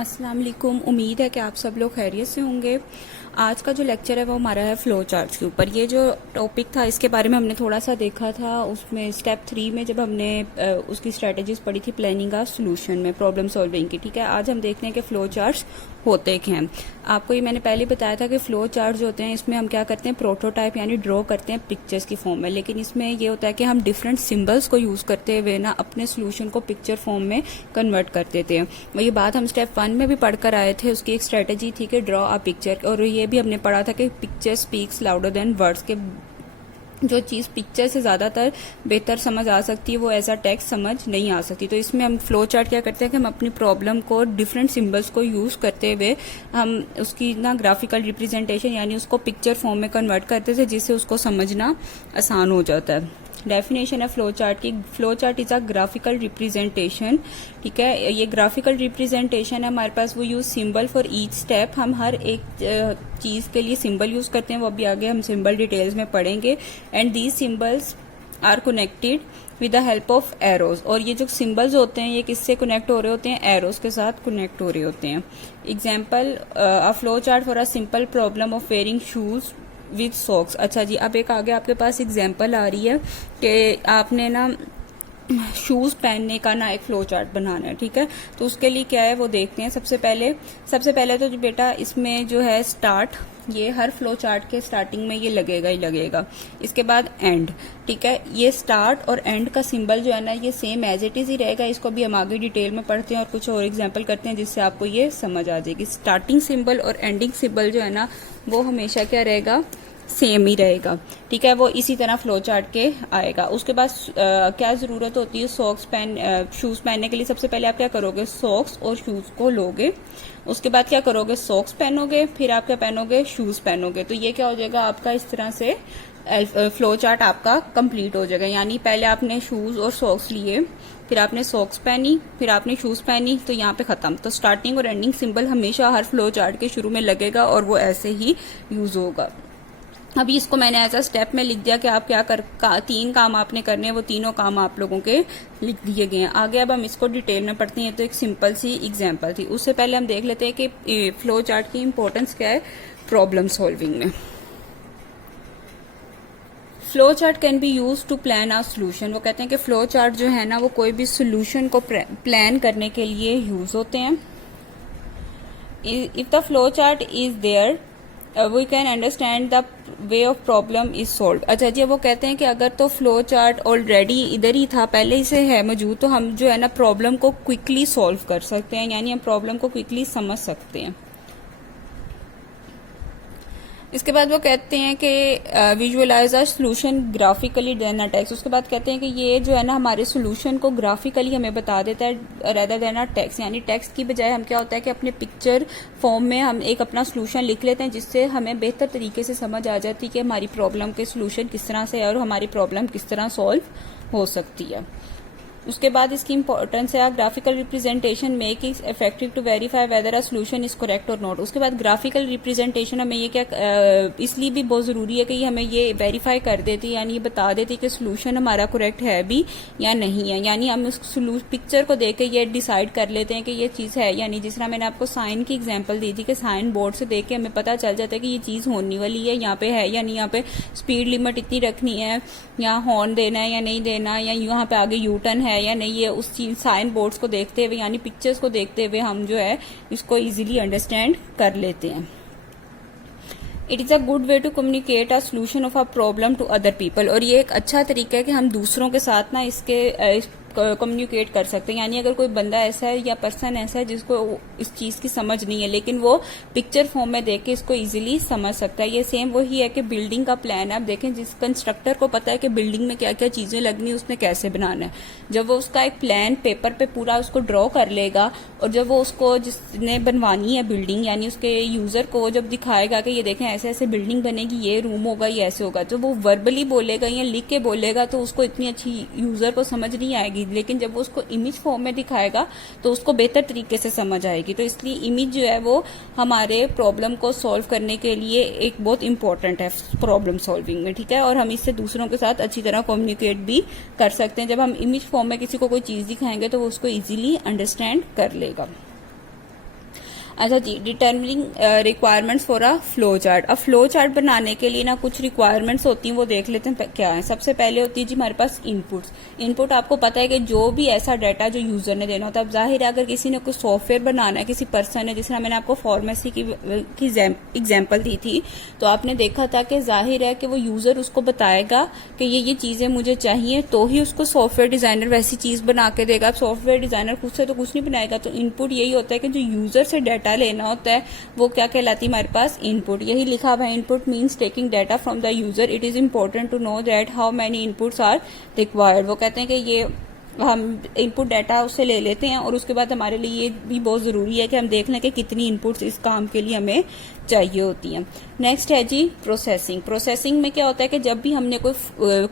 अस्सलाम वालेकुम। उम्मीद है कि आप सब लोग खैरियत से होंगे। आज का जो लेक्चर है वो हमारा है फ्लो चार्ट्स के ऊपर। ये जो टॉपिक था इसके बारे में हमने थोड़ा सा देखा था उसमें स्टेप 3 में, जब हमने उसकी स्ट्रेटजीज पढ़ी थी प्लानिंग का सोल्यूशन में, प्रॉब्लम सॉल्विंग की। ठीक है, आज हम देखते हैं कि फ्लो चार्ट्स होते क्या हैं। आपको ये मैंने पहले बताया था कि फ्लो चार्ट जो होते हैं इसमें हम क्या करते हैं, प्रोटोटाइप यानी ड्रॉ करते हैं पिक्चर्स की फॉर्म में। लेकिन इसमें ये होता है कि हम डिफरेंट सिंबल्स को यूज करते हुए ना अपने सोल्यूशन को पिक्चर फॉर्म में कन्वर्ट कर देते हैं। वही बात हम स्टेप 1 में भी पढ़कर आए थे। उसकी एक स्ट्रेटेजी थी कि ड्रॉ अ पिक्चर, और ये भी हमने पढ़ा था कि picture speaks louder than words, के जो चीज़ पिक्चर से ज़्यादातर बेहतर समझ आ सकती है वो ऐसा टेक्स्ट समझ नहीं आ सकती। तो इसमें हम फ्लो चार्ट क्या करते हैं कि हम अपनी प्रॉब्लम को डिफरेंट सिंबल्स को यूज़ करते हुए हम उसकी ना ग्राफिकल रिप्रेजेंटेशन यानी उसको पिक्चर फॉर्म में कन्वर्ट करते थे, जिससे उसको समझना आसान हो जाता है। डेफिनेशन है फ्लो चार्ट की, flow chart is a graphical representation. ठीक है, ये ग्राफिकल रिप्रेजेंटेशन है हमारे पास। वो use symbol for each step, हम हर एक चीज के लिए सिंबल यूज करते हैं, वो अभी आगे हम सिंबल डिटेल्स में पढ़ेंगे। And these symbols are connected with the help of arrows. और ये जो सिंबल्स होते हैं ये किससे कनेक्ट हो रहे होते हैं, एरोज के साथ कनेक्ट हो रहे होते हैं। Example, a flow chart for a simple problem of wearing shoes with socks. अच्छा जी, अब एक आगे आपके पास एग्जाम्पल आ रही है कि आपने ना शूज पहनने का ना एक फ्लो चार्ट बनाना है। ठीक है, तो उसके लिए क्या है वो देखते हैं। सबसे पहले तो बेटा इसमें जो है स्टार्ट, ये हर फ्लो चार्ट के स्टार्टिंग में ये लगेगा ही लगेगा। इसके बाद एंड। ठीक है, ये स्टार्ट और एंड का सिंबल जो है ना ये सेम एज इट इज ही रहेगा। इसको भी हम आगे डिटेल में पढ़ते हैं और कुछ और एग्जाम्पल करते हैं जिससे आपको ये समझ आ जाएगी। स्टार्टिंग सिंबल और एंडिंग सिंबल जो है ना वो हमेशा क्या रहेगा, सेम ही रहेगा। ठीक है, वो इसी तरह फ्लो चार्ट के आएगा। उसके बाद क्या जरूरत होती है शूज पहनने के लिए। सबसे पहले आप क्या करोगे, सॉक्स और शूज को लोगे। उसके बाद क्या करोगे, सॉक्स पहनोगे, फिर आप क्या पहनोगे, शूज पहनोगे। तो ये क्या हो जाएगा आपका, इस तरह से फ्लो चार्ट आपका कंप्लीट हो जाएगा। यानी पहले आपने शूज और सॉक्स लिए, फिर आपने सॉक्स पहनी, फिर आपने शूज पहनी, तो यहाँ पे खत्म। तो स्टार्टिंग और एंडिंग सिंबल हमेशा हर फ्लो चार्ट के शुरू में लगेगा और वो ऐसे ही यूज होगा। अभी इसको मैंने ऐसा स्टेप में लिख दिया कि आप क्या 3 काम आपने करने हैं, वो तीनों काम आप लोगों के लिख दिए गए हैं। आगे अब हम इसको डिटेल में पढ़ते हैं। तो एक सिंपल सी एग्जांपल थी, उससे पहले हम देख लेते हैं कि फ्लो चार्ट की इंपॉर्टेंस क्या है प्रॉब्लम सॉल्विंग में। Flow chart can be use to plan a solution. वो कहते हैं कि फ्लो चार्ट जो है ना वो कोई भी सोल्यूशन को प्लान करने के लिए यूज होते हैं। If the flow chart is there we can understand the way of problem is solve. अच्छा जी, वो कहते हैं कि अगर तो फ्लो चार्ट ऑलरेडी इधर ही था, पहले ही से है मौजूद, तो हम जो है ना प्रॉब्लम को क्विकली सॉल्व कर सकते हैं, यानी हम प्रॉब्लम को क्विकली समझ सकते हैं। इसके बाद वो कहते हैं कि visualize a solution graphically than a text. उसके बाद कहते हैं कि ये जो है ना हमारे सोल्यूशन को ग्राफिकली हमें बता देता है रेदर देन अ टेक्स्ट। यानी टेक्स्ट की बजाय हम क्या होता है कि अपने पिक्चर फॉर्म में हम एक अपना सोल्यूशन लिख लेते हैं, जिससे हमें बेहतर तरीके से समझ आ जाती है कि हमारी प्रॉब्लम के सोल्यूशन किस तरह से है और हमारी प्रॉब्लम किस तरह सॉल्व हो सकती है। उसके बाद इसकी इंपॉर्टेंस है graphical representation make it effective to verify whether a solution is correct और नॉट। उसके बाद ग्राफिकल रिप्रेजेंटेशन हमें ये क्या इसलिए भी बहुत जरूरी है कि ये हमें ये वेरीफाई कर देती है, यानी ये बता देती है कि सोल्यूशन हमारा करेक्ट है भी या नहीं है। यानी हम उस पिक्चर को देख के ये डिसाइड कर लेते हैं कि ये चीज है। यानी जिस तरह मैंने आपको साइन की एग्जाम्पल दी थी कि साइन बोर्ड से देख के हमें पता चल जाता है कि ये चीज होने वाली है, यहाँ पे है या नहीं, यहाँ पे स्पीड लिमिट इतनी रखनी है, यहाँ हॉर्न देना है या नहीं देना, या यहाँ पे आगे यू टर्न है या नहीं, ये उस चीज साइन बोर्ड्स को देखते हुए यानी पिक्चर्स को देखते हुए हम जो है इसको इजीली अंडरस्टैंड कर लेते हैं। It is a good way to communicate a solution of a problem to other people. और ये एक अच्छा तरीका है कि हम दूसरों के साथ ना इसके कम्युनिकेट कर सकते हैं। यानी अगर कोई बंदा ऐसा है या पर्सन ऐसा है जिसको इस चीज की समझ नहीं है, लेकिन वो पिक्चर फॉर्म में देख के इसको इजीली समझ सकता है। ये सेम वही है कि बिल्डिंग का प्लान है। आप देखें, जिस कंस्ट्रक्टर को पता है कि बिल्डिंग में क्या क्या चीजें लगनी है, उसने कैसे बनाना है, जब वो उसका एक प्लान पेपर पे पूरा उसको ड्रॉ कर लेगा और जब वो उसको जिसने बनवानी है बिल्डिंग यानी उसके यूजर को जब दिखाएगा कि ये देखें ऐसे ऐसे बिल्डिंग बनेगी, ये रूम होगा, ये ऐसे होगा, तो वो वर्बली बोलेगा या लिख के बोलेगा तो उसको इतनी अच्छी यूजर को समझ नहीं आएगी। लेकिन जब वो उसको इमेज फॉर्म में दिखाएगा तो उसको बेहतर तरीके से समझ आएगी। तो इसलिए इमेज जो है वो हमारे प्रॉब्लम को सॉल्व करने के लिए एक बहुत इंपॉर्टेंट है प्रॉब्लम सॉल्विंग में। ठीक है, और हम इससे दूसरों के साथ अच्छी तरह कम्युनिकेट भी कर सकते हैं। जब हम इमेज फॉर्म में किसी को कोई चीज दिखाएंगे तो वो उसको इजीली अंडरस्टैंड कर लेगा। अच्छा जी, determining requirements for a flow chart. अब फ्लो चार्ट बनाने के लिए ना कुछ रिक्वायरमेंट्स होती हैं, वो देख लेते हैं क्या है। सबसे पहले होती है जी हमारे पास इनपुट्स। इनपुट आपको पता है कि जो भी ऐसा डाटा जो यूजर ने देना होता है। अब जाहिर है अगर किसी ने कुछ सॉफ्टवेयर बनाना है, किसी पर्सन ने, जिस तरह मैंने आपको फार्मेसी की एग्जाम्पल दी थी, तो आपने देखा था कि जाहिर है कि वो यूजर उसको बताएगा कि ये चीजें मुझे चाहिए, तो ही उसको सॉफ्टवेयर डिजाइनर वैसी चीज बना के देगा। अब सॉफ्टवेयर डिजाइनर खुद से तो कुछ नहीं बनाएगा, तो इनपुट यही होता है कि जो यूजर से डाटा लेना होता है वो क्या कहलाती है हमारे पास, इनपुट। यही लिखा हुआ है, input means taking data from the user. It is important to know that how many inputs are required. वो कहते हैं कि ये हम इनपुट डाटा उससे ले लेते हैं और उसके बाद हमारे लिए ये भी बहुत जरूरी है कि हम देख लें कि कितनी इनपुट्स इस काम के लिए हमें चाहिए होती हैं। नेक्स्ट है जी प्रोसेसिंग। प्रोसेसिंग में क्या होता है कि जब भी हमने कोई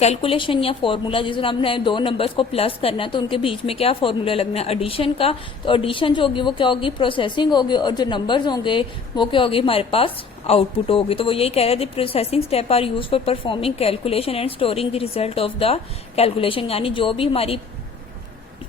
कैलकुलेशन या फॉर्मूला, जिस तरह हमने दो नंबर्स को प्लस करना है तो उनके बीच में क्या फॉर्मूला लगना है, एडिशन का। तो एडिशन जो होगी वो क्या होगी, प्रोसेसिंग होगी, और जो नंबर्स होंगे वो क्या होगी हमारे पास, आउटपुट होगी। तो वो यही कह रहे थे, processing step are use for performing calculation and storing the result of the calculation. यानी जो भी हमारी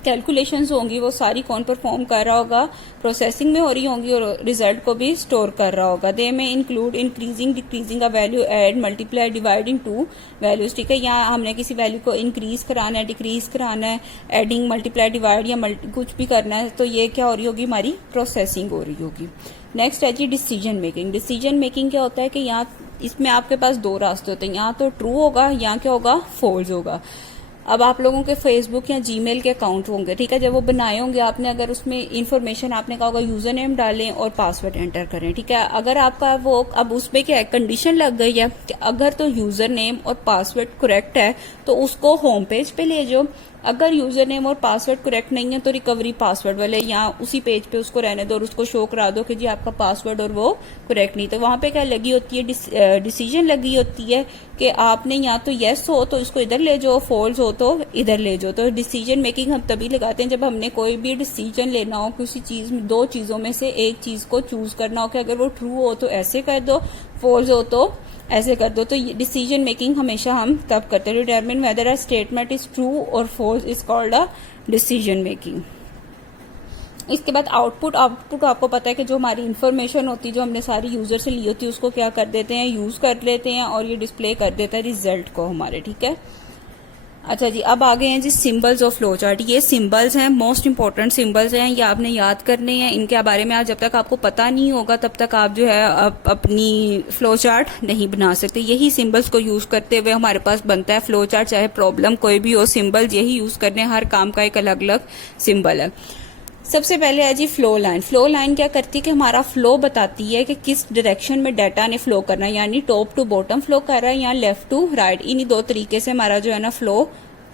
कैलकुलेशंस होंगी वो सारी कौन परफॉर्म कर रहा होगा, प्रोसेसिंग में हो रही होंगी, और रिजल्ट को भी स्टोर कर रहा होगा। दे में include increasing, decreasing a value, add, multiply, dividing to values. ठीक है, यहाँ हमने किसी वैल्यू को इंक्रीज कराना है, डिक्रीज कराना है, एडिंग, मल्टीप्लाई, डिवाइड या कुछ भी करना है, तो ये क्या हो रही होगी, हमारी प्रोसेसिंग हो रही होगी। नेक्स्ट है जी डिसीजन मेकिंग। डिसीजन मेकिंग क्या होता है कि यहाँ इसमें आपके पास दो रास्ते होते हैं, यहाँ तो ट्रू होगा, यहाँ क्या होगा, फॉल्स होगा। अब आप लोगों के फेसबुक या जीमेल के अकाउंट होंगे, ठीक है, जब वो बनाए होंगे आपने, अगर उसमें इन्फॉर्मेशन आपने कहा होगा यूजर नेम डालें और पासवर्ड एंटर करें, ठीक है। अगर आपका वो, अब उसमें क्या है, कंडीशन लग गई है कि अगर तो यूजर नेम और पासवर्ड करेक्ट है तो उसको होम पेज पे ले जाओ, अगर यूजर नेम और पासवर्ड करेक्ट नहीं है तो रिकवरी पासवर्ड वाले यहाँ उसी पेज पे उसको रहने दो और उसको शो करा दो कि जी आपका पासवर्ड और वो करेक्ट नहीं। तो वहां पे क्या लगी होती है, डिसीजन लगी होती है कि आपने यहाँ तो येस हो तो इसको इधर ले जाओ, फॉल्स हो तो इधर ले जाओ। तो डिसीजन मेकिंग हम तभी लगाते हैं जब हमने कोई भी डिसीजन लेना हो, किसी चीज में, दो चीजों में से एक चीज को चूज करना हो कि अगर वो ट्रू हो तो ऐसे कर दो, फॉल्स हो तो ऐसे कर दो। तो डिसीजन मेकिंग हमेशा हम तब करते हैं। Determine whether a statement is true और false is called a decision making. इसके बाद आउटपुट। आउटपुट आपको पता है कि जो हमारी इन्फॉर्मेशन होती है, जो हमने सारी यूजर से ली होती है, उसको क्या कर देते हैं, यूज कर लेते हैं और ये डिस्प्ले कर देता है रिजल्ट को हमारे, ठीक है। अच्छा जी, अब आ गए हैं जी सिंबल्स ऑफ फ्लो चार्ट। ये सिंबल्स हैं, मोस्ट इंपॉर्टेंट सिंबल्स हैं, ये आपने याद करने हैं। इनके बारे में आज जब तक आपको पता नहीं होगा तब तक आप जो है अपनी फ्लो चार्ट नहीं बना सकते। यही सिंबल्स को यूज करते हुए हमारे पास बनता है फ्लो चार्ट, चाहे प्रॉब्लम कोई भी हो, सिंबल्स यही यूज करने, हर काम का एक अलग अलग सिंबल है। सबसे पहले है जी फ्लो लाइन। फ्लो लाइन क्या करती है कि हमारा फ्लो बताती है कि किस डायरेक्शन में डाटा ने फ्लो करना है, यानी टॉप टू बॉटम फ्लो कर रहा है या लेफ्ट टू राइट। इन्हीं दो तरीके से हमारा जो है ना फ्लो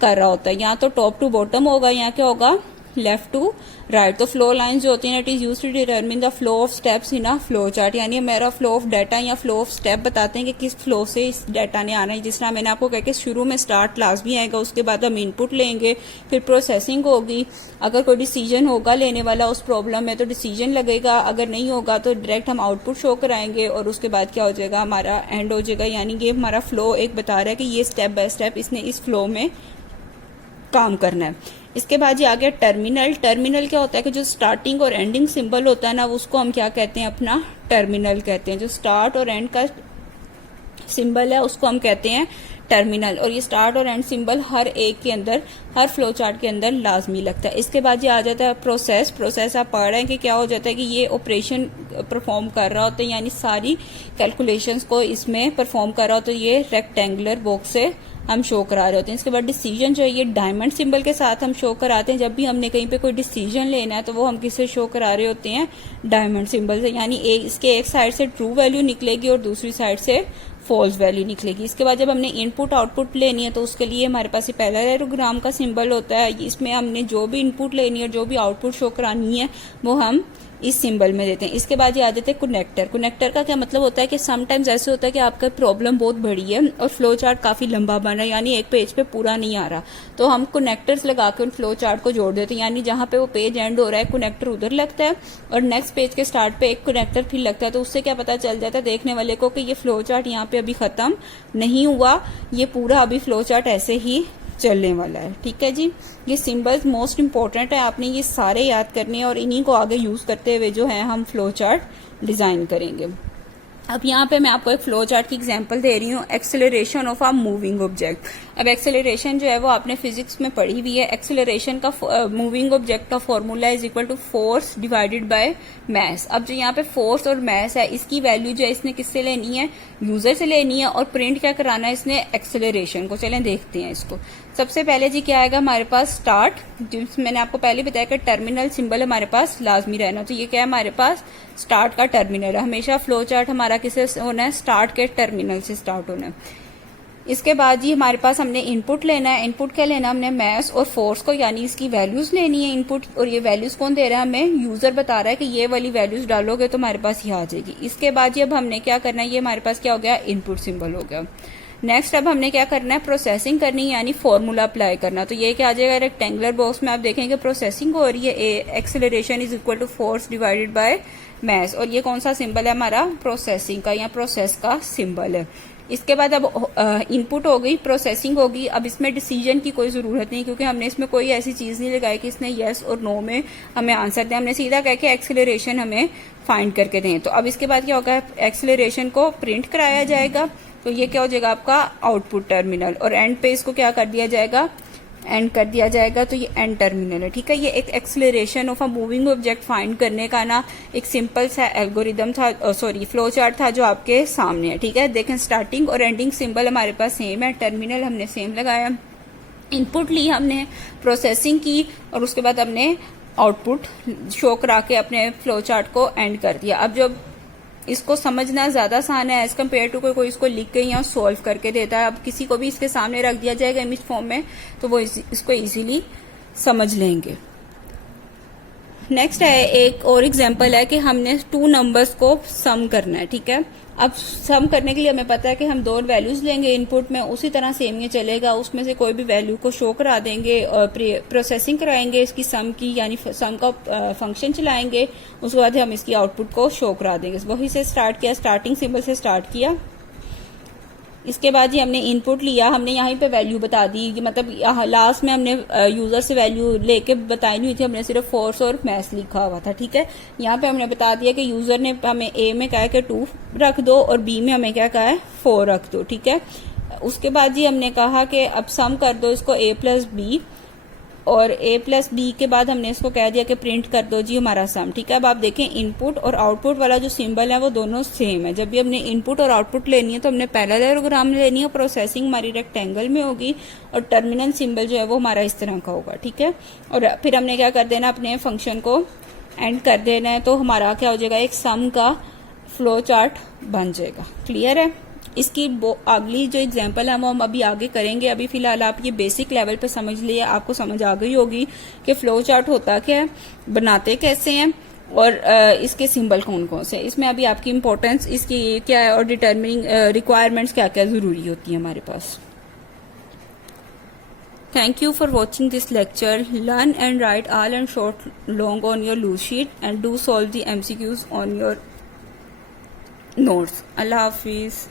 कर रहा होता है, या तो टॉप टू बॉटम होगा या क्या होगा, लेफ्ट टू राइट। तो फ्लो लाइन जो होती है it is use to determine the flow of steps in a flow chart, यानी मेरा फ्लो ऑफ डाटा या फ्लो ऑफ स्टेप बताते हैं कि किस फ्लो से इस डाटा ने आना है। जिस तरह मैंने आपको कहा कि शुरू में स्टार्ट लाजमी आएगा, उसके बाद हम इनपुट लेंगे, फिर प्रोसेसिंग होगी, अगर कोई डिसीजन होगा लेने वाला उस प्रॉब्लम में तो डिसीजन लगेगा, अगर नहीं होगा तो डायरेक्ट हम आउटपुट शो कराएंगे और उसके बाद क्या हो जाएगा, हमारा एंड हो जाएगा। यानी कि हमारा फ्लो एक बता रहा है कि ये स्टेप बाय स्टेप इसने इस फ्लो में काम करना है। इसके बाद ये आ गया टर्मिनल। टर्मिनल क्या होता है कि जो स्टार्टिंग और एंडिंग सिंबल होता है ना, उसको हम क्या कहते हैं, अपना टर्मिनल कहते हैं। जो स्टार्ट और एंड का सिंबल है उसको हम कहते हैं टर्मिनल, और ये स्टार्ट और एंड सिंबल हर एक के अंदर, हर फ्लो चार्ट के अंदर लाजमी लगता है। इसके बाद ये आ जाता है प्रोसेस। प्रोसेस आप पढ़ रहे हैं कि क्या हो जाता है कि ये ऑपरेशन परफॉर्म कर रहा होता है, यानी सारी कैलकुलेशंस को इसमें परफॉर्म कर रहा होता है। ये रेक्टेंगुलर बॉक्स से हम शो करा रहे होते हैं। इसके बाद डिसीजन जो है ये डायमंड सिंबल के साथ हम शो कराते हैं। जब भी हमने कहीं पे कोई डिसीजन लेना है तो वो हम किससे शो करा रहे होते हैं, डायमंड सिंबल से। यानी इसके एक साइड से ट्रू वैल्यू निकलेगी और दूसरी साइड से फॉल्स वैल्यू निकलेगी। इसके बाद जब हमने इनपुट आउटपुट लेनी है तो उसके लिए हमारे पास ये पहला एरोग्राम का सिंबल होता है। इसमें हमने जो भी इनपुट लेनी है, जो भी आउटपुट शो करानी है, वो हम इस सिंबल में देते हैं। इसके बाद ये आ जाते हैं कनेक्टर। कनेक्टर का क्या मतलब होता है कि समटाइम्स ऐसे होता है कि आपका प्रॉब्लम बहुत बड़ी है और फ्लो चार्ट काफी लंबा बन रहा है, यानी एक पेज पे पूरा नहीं आ रहा, तो हम कनेक्टर्स लगा के उन फ्लो चार्ट को जोड़ देते हैं। यानी जहां पे वो पेज एंड हो रहा है कनेक्टर उधर लगता है और नेक्स्ट पेज के स्टार्ट पे एक कनेक्टर फिर लगता है। तो उससे क्या पता चल जाता है देखने वाले को कि ये फ्लो चार्ट यहाँ पे अभी खत्म नहीं हुआ, ये पूरा अभी फ्लो चार्ट ऐसे ही चलने वाला है। ठीक है जी, ये सिंबल्स मोस्ट इंपॉर्टेंट है, आपने ये सारे याद करने हैं और इन्हीं को आगे यूज करते हुए जो है हम फ्लो चार्ट डिजाइन करेंगे। अब यहाँ पे मैं आपको एक फ्लो चार्ट की एग्जांपल दे रही हूँ, acceleration of a moving object. अब एक्सेलरेशन जो है वो आपने फिजिक्स में पढ़ी हुई है। एक्सेलरेशन का मूविंग ऑब्जेक्ट का formula is equal to force divided by mass. अब जो यहाँ पे फोर्स और मैस है, इसकी वैल्यू जो है इसने किससे लेनी है, यूजर से लेनी है, और प्रिंट क्या कराना है इसने, एक्सेलरेशन को। चलें देखते हैं इसको। सबसे पहले जी क्या आएगा हमारे पास, स्टार्ट, जिस मैंने आपको पहले बताया कि टर्मिनल सिंबल हमारे पास लाजमी रहना, तो ये क्या है हमारे पास स्टार्ट का टर्मिनल है। हमेशा फ्लो चार्ट हमारा किससे होना है, स्टार्ट के टर्मिनल से स्टार्ट होना है। इसके बाद जी हमारे पास हमने इनपुट लेना है। इनपुट क्या लेना, हमने मैस और फोर्स को, यानी इसकी वैल्यूज लेनी है इनपुट, और ये वैल्यूज कौन दे रहा है हमें, यूजर बता रहा है कि ये वाली वैल्यूज डालोगे तो हमारे पास ये आ जाएगी। इसके बाद जी अब हमने क्या करना है, ये हमारे पास क्या हो गया, इनपुट सिंबल हो गया। नेक्स्ट अब हमने क्या करना है, प्रोसेसिंग करनी है, यानी फॉर्मूला अप्लाई करना। तो ये क्या आ जाएगा, रेक्टेंगुलर बॉक्स में आप देखेंगे प्रोसेसिंग हो रही है, acceleration is equal to force divided by mass, और ये कौन सा सिंबल है हमारा, प्रोसेसिंग का या प्रोसेस का सिंबल है। इसके बाद अब इनपुट हो गई, प्रोसेसिंग होगी। अब इसमें डिसीजन की कोई जरूरत नहीं, क्योंकि हमने इसमें कोई ऐसी चीज नहीं लगाई कि इसने यस और नो में हमें आंसर दें, हमने सीधा कह के एक्सेलरेशन हमें फाइंड करके दें। तो अब इसके बाद क्या होगा, एक्सेलरेशन को प्रिंट कराया जाएगा, तो ये क्या हो जाएगा आपका आउटपुट टर्मिनल, और एंड पे इसको क्या कर दिया जाएगा, एंड कर दिया जाएगा, तो ये एंड टर्मिनल है। ठीक है, ये एक acceleration of a moving object find करने का ना एक सिंपल सा एल्गोरिदम था, सॉरी फ्लो चार्ट था जो आपके सामने है। ठीक है, देखें स्टार्टिंग और एंडिंग सिंबल हमारे पास सेम है, टर्मिनल हमने सेम लगाया, इनपुट ली हमने, प्रोसेसिंग की, और उसके बाद हमने आउटपुट शो करा के अपने फ्लो चार्ट को एंड कर दिया। अब जो इसको समझना ज्यादा आसान है एज कम्पेयर टू कोई इसको लिख के या सॉल्व करके देता है। अब किसी को भी इसके सामने रख दिया जाएगा इमेज फॉर्म में, तो वो इसको इजीली समझ लेंगे। नेक्स्ट है एक और एग्जांपल है कि हमने 2 नंबर्स को सम करना है। ठीक है, अब सम करने के लिए हमें पता है कि हम 2 वैल्यूज लेंगे इनपुट में, उसी तरह सेम ये चलेगा, उसमें से कोई भी वैल्यू को शो करा देंगे और प्रोसेसिंग कराएंगे इसकी सम की, यानी सम का फंक्शन चलाएंगे, उसके बाद हम इसकी आउटपुट को शो करा देंगे। वही से स्टार्ट किया, स्टार्टिंग सिंबल से स्टार्ट किया। इसके बाद ही हमने इनपुट लिया, हमने यहाँ पे वैल्यू बता दी, मतलब लास्ट में हमने यूजर से वैल्यू लेके बताई नहीं हुई थी, हमने सिर्फ फोर्स और मैथ्स लिखा हुआ था। ठीक है, यहाँ पे हमने बता दिया कि यूजर ने हमें ए में कहा है कि 2 रख दो और बी में हमें क्या कहा है 4 रख दो। ठीक है, उसके बाद जी हमने कहा कि अब सम कर दो इसको a प्लस बी, और a प्लस बी के बाद हमने इसको कह दिया कि प्रिंट कर दो जी हमारा सम। ठीक है, अब आप देखें इनपुट और आउटपुट वाला जो सिंबल है वो दोनों सेम है। जब भी हमने इनपुट और आउटपुट लेनी है तो हमने पैरेललोग्राम लेनी है, प्रोसेसिंग हमारी रेक्टेंगल में होगी, और टर्मिनल सिंबल जो है वो हमारा इस तरह का होगा। ठीक है, और फिर हमने क्या कर देना, अपने फंक्शन को एंड कर देना है, तो हमारा क्या हो जाएगा, एक सम का फ्लो चार्ट बन जाएगा। क्लियर है, इसकी अगली जो एग्जांपल है वो हम अभी आगे करेंगे। अभी फिलहाल आप ये बेसिक लेवल पे समझ लिए, आपको समझ आ गई होगी कि फ्लो चार्ट होता क्या है, बनाते कैसे हैं, और इसके सिंबल कौन कौन से। इसमें अभी आपकी इंपॉर्टेंस इसकी क्या है, और डिटर्मिनिंग रिक्वायरमेंट्स क्या क्या जरूरी होती है हमारे पास। Thank you for watching this lecture. Learn and write all and short long on your loose sheet, and do solve the MCQs on your notes. Allah Hafiz.